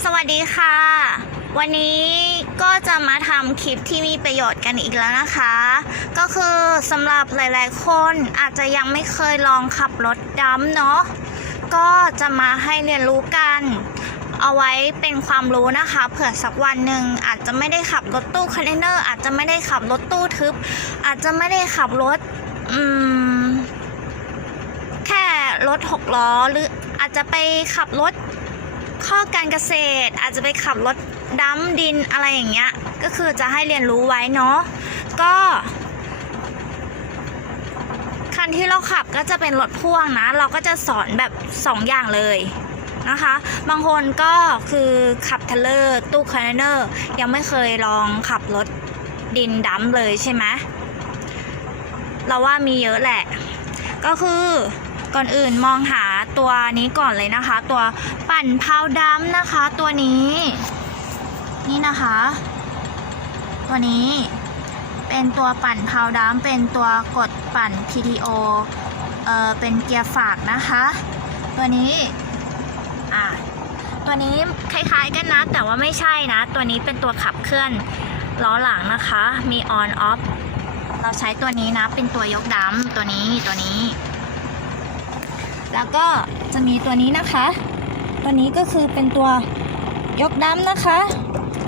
สวัสดีค่ะ วันนี้ก็จะมาทำคลิปที่มีประโยชน์กันอีกแล้วนะคะ ก็คือสำหรับหลาย ๆ คนอาจจะยังไม่เคยลองขับรถดัมป์เนาะก็จะมาให้เรียนรู้กัน เอาไว้เป็นความรู้นะคะ เผื่อสักวันหนึ่งอาจจะไม่ได้ขับรถตู้คอนเทนเนอร์อาจจะไม่ได้ขับรถตู้ทึบ อาจจะไม่ได้ขับรถอืมแค่รถหกล้อหรืออาจจะไปขับรถ ข้อการเกษตรอาจจะไปขับรถดัมดินอะไรอย่างเงี้ยก็คือจะให้เรียนรู้ไว้เนาะก็คันที่เราขับก็จะเป็นรถพ่วงนะ เราก็จะสอนแบบสองอย่างเลยนะคะ บางคนก็คือขับเทรลเลอร์ตู้คอนเทนเนอร์ ยังไม่เคยลองขับรถดินดัมเลยใช่ไหมเราว่ามีเยอะแหละ ก็คือ ก่อนอื่นมองหาตัวนี้ก่อนเลยนะคะ ตัวปั่นพาวดัมนะคะ ตัวนี้ นี่นะคะ ตัวนี้เป็นตัวปั่นพาวดัมเป็นตัวกดปั่น PTO เออเป็นเกียร์ฝากนะคะ ตัวนี้อะตัวนี้คล้ายๆกันนะ แต่ว่าไม่ใช่นะ ตัวนี้เป็นตัวขับเคลื่อนล้อหลังนะคะ มี on off เราใช้ตัวนี้นะ เป็นตัวยกดัมตัวนี้ตัวนี้ แล้วก็จะมีตัวนี้นะคะ ตัวนี้ก็คือเป็นตัวยกดัมนะคะ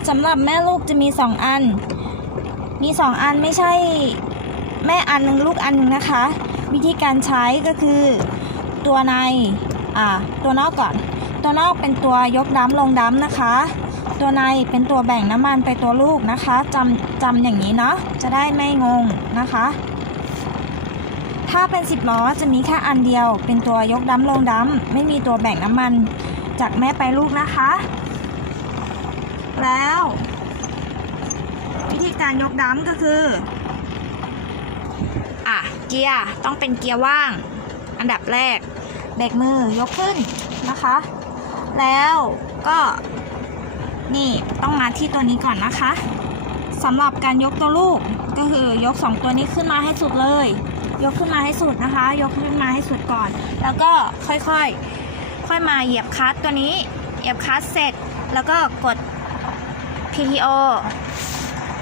สำหรับแม่ลูกจะมี 2 อัน มี 2 อันไม่ใช่แม่อันหนึ่งลูกอันหนึ่งนะคะ วิธีการใช้ก็คือตัวในอ่าตัวนอกก่อน ตัวนอกเป็นตัวยกดัมลงดัมนะคะ ตัวในเป็นตัวแบ่งน้ำมันไปตัวลูกนะคะจำจำอย่างนี้เนาะจะได้ไม่งงนะคะ ถ้าเป็น 10 ล้อจะมีแค่อันเดียว เป็นตัวยกดัมลงดัมไม่มีตัวแบ่งน้ำมันจากแม่ไปลูกนะคะ แล้ว วิธีการยกดัมก็คือ อะ เกียร์ต้องเป็นเกียร์ว่าง อันดับแรกเบรกมือยกขึ้นนะคะ แล้วก็นี่ต้องมาที่ตัวนี้ก่อนนะคะสำหรับการยกตัวลูกก็คือยกสองตัวนี้ขึ้นมาให้สุดเลย ยกขึ้นมาให้สุดนะคะ ยกขึ้นมาให้สุดก่อน แล้วก็ค่อยๆ ค่อยมาเหยียบคลัตช์ตัวนี้ เหยียบคลัตช์เสร็จ แล้วก็กด PTO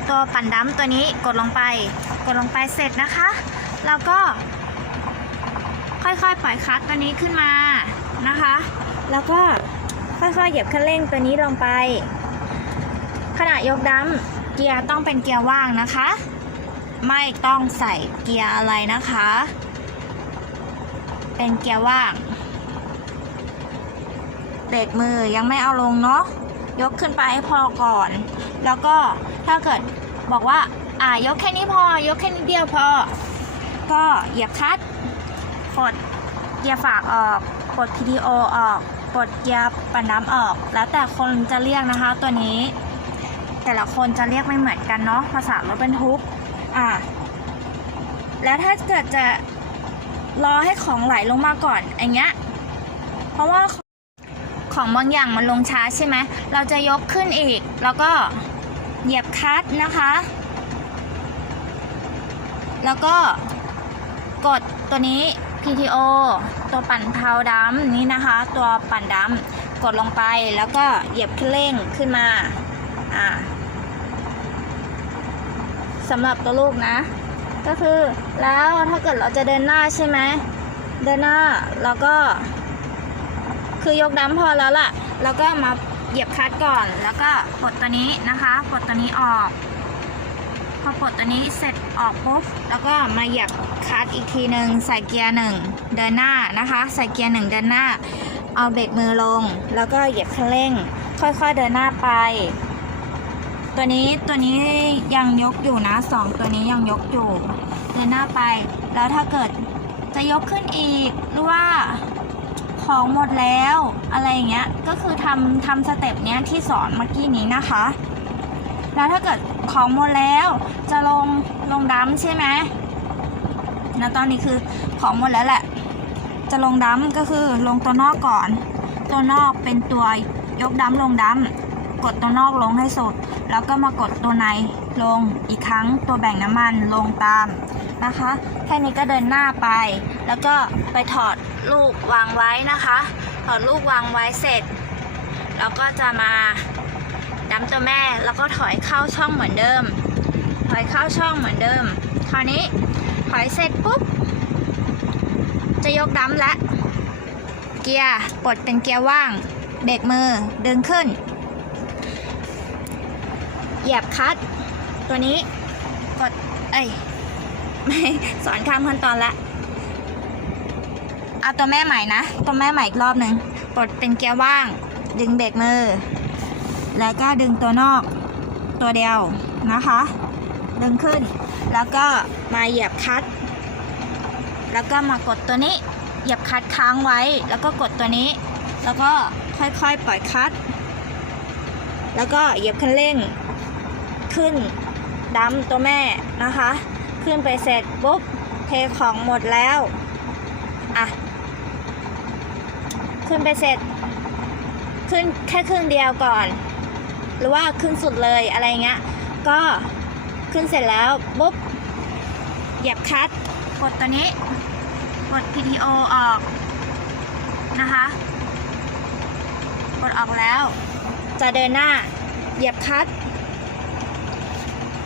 ตัวปั่นดัมตัวนี้กดลงไป กดลงไปเสร็จนะคะ แล้วก็ ค่อยๆ ปล่อยคลัตช์ตัวนี้ขึ้นมานะคะ แล้วก็ค่อยๆ เหยียบคันเร่งตัวนี้ลงไป ขณะยกดัมเกียร์ต้องเป็นเกียร์ว่างนะคะ ไม่ต้องใส่เกียร์อะไรนะคะ เป็นเกียร์ว่าง เบรกมือยังไม่เอาลงเนาะ ยกขึ้นไปให้พอก่อน แล้วก็ถ้าเกิดบอกว่า อ่ายกแค่นี้พอ ยกแค่นิดเดียวพอ ก็เหยียบคลัตช์กดเกียร์ฝากออกกด PTO ออกกดเกียร์ปั่นน้ำออก แล้วแต่คนจะเรียกนะคะตัวนี้ แต่ละคนจะเรียกไม่เหมือนกันเนาะภาษารถบรรทุก อ่าแล้วถ้าเกิดจะรอให้ของไหลลงมาก่อนอย่างเงี้ย เพราะว่าของบางอย่างมันลงช้าใช่ไหม เราจะยกขึ้นอีก แล้วก็เหยียบคลัตช์นะคะ แล้วก็กดตัวนี้ PTO ตัวปั่นเพาดำนี้นะคะ ตัวปั่นดำกดลงไปแล้วก็เหยียบเร่งขึ้นมา อ่า สำหรับตัวลูกนะ ก็คือแล้วถ้าเกิดเราจะเดินหน้าใช่ไหมเดินหน้าแล้วก็ คือยกดัมพอแล้วล่ะ แล้วก็มาเหยียบคลัตช์ก่อนแล้วก็ปลดตัวนี้นะคะปลดตัวนี้ออกพอปลดตัวนี้เสร็จออกปุ๊บแล้วก็มาเหยียบคลัตช์อีกทีหนึ่งใส่เกียร์หนึ่งเดินหน้านะคะ ใส่เกียร์หนึ่งเดินหน้า เอาเบรกมือลง แล้วก็เหยียบคันเร่ง ค่อยๆเดินหน้าไป ตัวนี้ตัวนี้ยังยกอยู่นะสองตัวนี้ยังยกอยู่ เดินหน้าไป แล้วถ้าเกิดจะยกขึ้นอีกหรือว่าของหมดแล้วอะไรอย่างเงี้ยก็คือทำทำสเต็ปเนี้ยที่สอนเมื่อกี้นี้นะคะ แล้วถ้าเกิดของหมดแล้วจะลงลงดัมใช่ไหมนะตอนนี้คือของหมดแล้วแหละ จะลงดัมก็คือลงตัวนอกก่อน ตัวนอกเป็นตัวยกดัมลงดัม กดตัวนอกลงให้สุด แล้วก็มากดตัวในลงอีกครั้งตัวแบ่งน้ำมันลงตามนะคะ แค่นี้ก็เดินหน้าไป แล้วก็ไปถอดลูกวางไว้นะคะ ถอดลูกวางไว้เสร็จเราก็จะมาดัมตัวแม่แล้วก็ถอยเข้าช่องเหมือนเดิม ถอยเข้าช่องเหมือนเดิม คราวนี้ถอยเสร็จปุ๊บ จะยกดัมและ เกียร์ปลดเป็นเกียร์ว่าง เบรกมือดึงขึ้น เหยียบคลัตช์ตัวนี้กดเอ้ยไม่สอนข้ามขั้นตอนละเอาตัวแม่ใหม่นะตัวแม่ใหม่อีกรอบหนึ่งปลดเป็นเกียร์ว่าง ดึงเบรกมือ แล้วก็ดึงตัวนอกตัวเดียวนะคะ ดึงขึ้น แล้วก็มาเหยียบคลัตช์แล้วก็มากดตัวนี้เหยียบคลัตช์ค้างไว้ แล้วก็กดตัวนี้ แล้วก็ค่อยๆปล่อยคลัตช์แล้วก็เหยียบคันเร่ง ขึ้นดัมตัวแม่นะคะ ขึ้นไปเสร็จปุ๊บเทของหมดแล้วอะขึ้นไปเสร็จ ขึ้นแค่ครึ่งเดียวก่อน หรือว่าขึ้นสุดเลยอะไรเงี้ย ก็ขึ้นเสร็จแล้วปุ๊บเหยียบคลัตช์กดตัวนี้กด PTO ออกนะคะกดออกแล้ว จะเดินหน้าเหยียบคลัตช์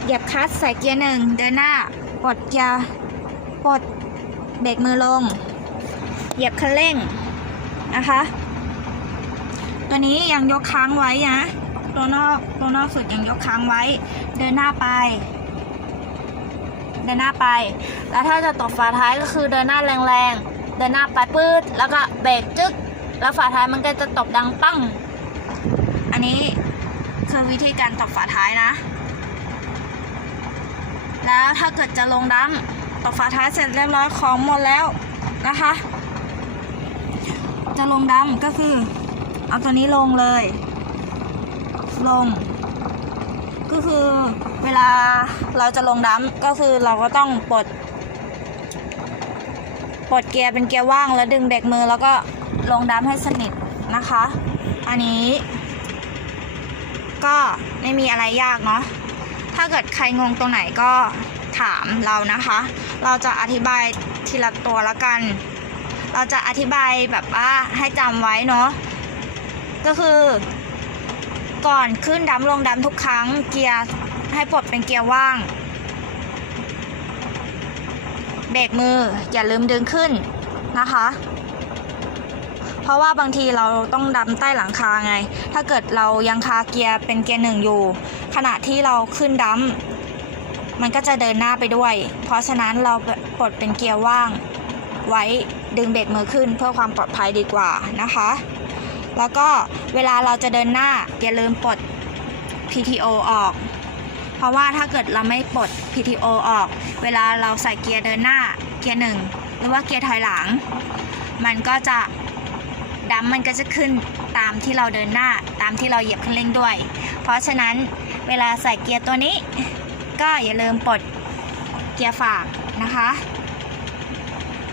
เหยียบคลัตช์ใส่เกียร์หนึ่งเดินหน้า ปลดเกียร์ปลดเบรกมือลง เหยียบคันเร่งนะคะ ตัวนี้ยังยกค้างไว้นะ ตัวนอกตัวนอกสุดยังยกค้างไว้ เดินหน้าไป เดินหน้าไป แล้วถ้าจะตบฝาท้ายก็คือเดินหน้าแรงๆ เดินหน้าไปปืดแล้วก็เบรกจึ๊กแล้วฝาท้ายมันก็จะตบดังปั้ง อันนี้คือวิธีการตบฝาท้ายนะ แล้วถ้าเกิดจะลงดั้มตบฝาท้ายเสร็จเรียบร้อยของหมดแล้วนะคะ จะลงดั้มก็คือ เอาตัวนี้ลงเลย ลง ก็คือเวลาเราจะลงดั้มก็คือเราก็ต้องปลดปลดเกียร์เป็นเกียร์ว่างแล้วดึงเบรกมือแล้วก็ลงดั้มให้สนิทนะคะ อันนี้ ก็ไม่มีอะไรยากเนาะ ถ้าเกิดใครงงตรงไหนก็ถามเรานะคะ เราจะอธิบายทีละตัวละกัน เราจะอธิบายแบบว่าให้จำไว้เนาะ ก็คือ ก่อนขึ้นดัมลงดัมทุกครั้งเกียร์ให้ปลดเป็นเกียร์ว่าง เบรกมืออย่าลืมดึงขึ้นนะคะ เพราะว่าบางทีเราต้องดัมใต้หลังคาไง ถ้าเกิดเรายังคาเกียร์เป็นเกียร์หนึ่งอยู่ ขณะที่เราขึ้นดัมมันก็จะเดินหน้าไปด้วย เพราะฉะนั้นเราปลดเป็นเกียร์ว่าง ไว้ดึงเบรกมือขึ้นเพื่อความปลอดภัยดีกว่านะคะ แล้วก็เวลาเราจะเดินหน้าอย่าลืมปลด PTO ออก เพราะว่าถ้าเกิดเราไม่ปลด PTO ออก เวลาเราใส่เกียร์เดินหน้า เกียร์หนึ่งหรือว่าเกียร์ถอยหลัง มันก็จะ ดัมมันก็จะขึ้นตามที่เราเดินหน้าตามที่เราเหยียบคันเร่งด้วย เพราะฉะนั้นเวลาใส่เกียร์ตัวนี้ ก็อย่าลืมปลดเกียร์ฝากนะคะ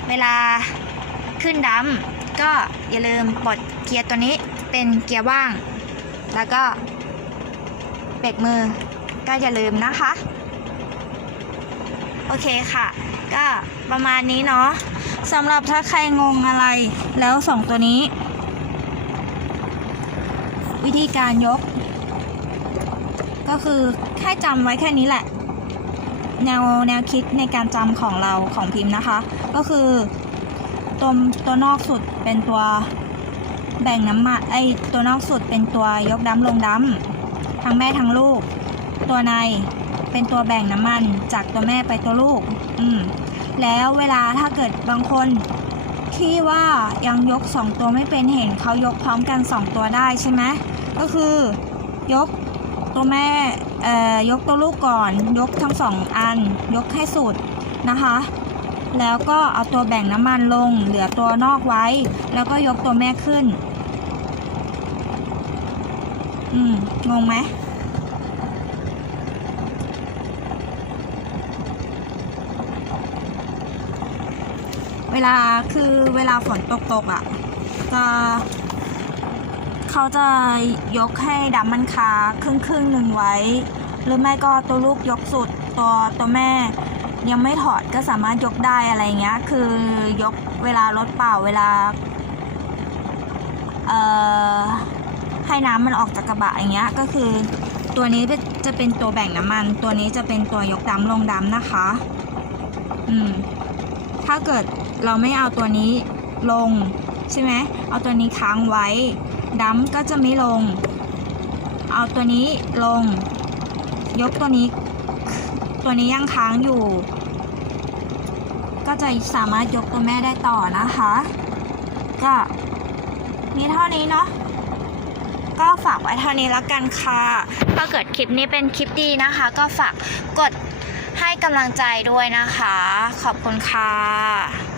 เวลาขึ้นดัมก็อย่าลืมปลดเกียร์ตัวนี้เป็นเกียร์ว่าง แล้วก็เบรกมือก็อย่าลืมนะคะ โอเคค่ะ ก็ประมาณนี้เนาะสำหรับถ้าใครงงอะไรแล้วส่งตัวนี้ วิธีการยก ก็คือแค่จำไว้แค่นี้แหละ แนวแนวคิดในการจำของเราของพิมพ์นะคะ ก็คือตัวตัวนอกสุดเป็นตัวแบ่งน้ำมันไอตัวนอกสุดเป็นตัวยกดั้มลงดั้มทั้งแม่ทั้งลูก ตัวในเป็นตัวแบ่งน้ำมันจากตัวแม่ไปตัวลูก อืม แล้วเวลาถ้าเกิดบางคนที่ว่ายังยกสองตัวไม่เป็นเห็นเขายกพร้อมกันสองตัวได้ใช่ไหม ก็คือยกตัวแม่เอ่อยกตัวลูกก่อน ยกทั้งสองอัน ยกให้สุดนะคะ แล้วก็เอาตัวแบ่งน้ำมันลง เหลือตัวนอกไว้ แล้วก็ยกตัวแม่ขึ้น อืม งงไหมเวลาคือเวลาฝนตกตกๆอะ จะ เขาจะยกให้ดับมันคาครึ่งครึ่งๆหนึ่งไว้ หรือไม่ก็ตัวลูกยกสุดตัวตัวแม่ ยังไม่ถอดก็สามารถยกได้อะไรเงี้ย คือยกเวลารถเปล่าเวลา เอ่อ ให้น้ำมันออกจากกระบะอย่างเงี้ย ก็คือตัวนี้จะเป็นตัวแบ่งน้ำมัน ตัวนี้จะเป็นตัวยกดำลงดำนะคะ อืม ถ้าเกิดเราไม่เอาตัวนี้ลงใช่ไหม เอาตัวนี้ค้างไว้ ดำก็จะไม่ลง เอาตัวนี้ลง ยกตัวนี้ ตัวนี้ยังค้างอยู่ ก็จะสามารถยกตัวแม่ได้ต่อนะคะ ก็มีเท่านี้เนาะก็ฝากไว้เท่านี้แล้วกันค่ะ ถ้าเกิดคลิปนี้เป็นคลิปดีนะคะ ก็ฝากกดให้กำลังใจด้วยนะคะ ขอบคุณค่ะ